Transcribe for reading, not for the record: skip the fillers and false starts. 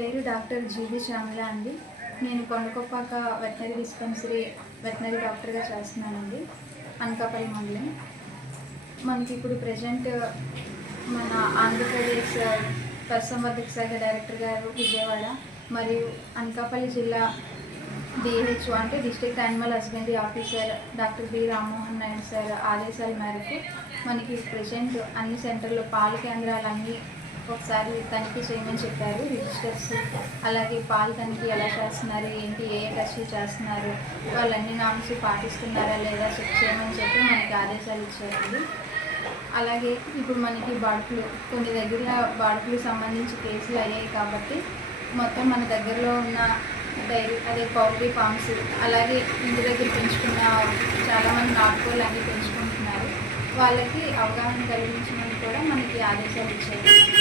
పేరు డాక్టర్ జీవి శ్యామల అండి. నేను కొండకొప్పాక వెటనరీ డిస్పెన్సరీ వెటనరీ డాక్టర్గా చేస్తున్నానండి, అనకాపల్లి మండలం. మనకి ఇప్పుడు ప్రజెంట్ మన ఆంధ్రప్రదేశ్ పశుసంవర్ధక శాఖ డైరెక్టర్ గారు విజయవాడ మరియు అనకాపల్లి జిల్లా డిహెచ్ఓ అంటే district animal husbandry officer doctor B Rammohan Naidu sir ఆదేశాల మేరకు మనకి ప్రజెంట్ అన్ని సెంటర్లో పాల కేంద్రాలన్నీ ఒకసారి తనిఖీ చేయమని చెప్పారు. రిజిస్టర్స్ అలాగే పాలు తనిఖీ ఎలా చేస్తున్నారు, ఏంటి, ఏ టెస్టులు చేస్తున్నారు, వాళ్ళు అన్ని నామ్స్ పాటిస్తున్నారా లేదా చెక్ చేయమని చెప్పి మనకి ఆదేశాలు ఇచ్చారండి. అలాగే ఇప్పుడు మనకి బర్డ్‌ఫ్లూ కొన్ని దగ్గర బర్డ్‌ఫ్లూ సంబంధించి కేసులు అయ్యాయి కాబట్టి మొత్తం మన దగ్గరలో ఉన్న డైరీ పౌల్ట్రీ ఫార్మ్స్ అలాగే ఇంటి దగ్గర పెంచుకున్న చాలామంది నాటుకోళ్ళు అన్నీ పెంచుకుంటున్నారు. వాళ్ళకి అవగాహన కలిగించమని కూడా మనకి ఆదేశాలు ఇచ్చారు.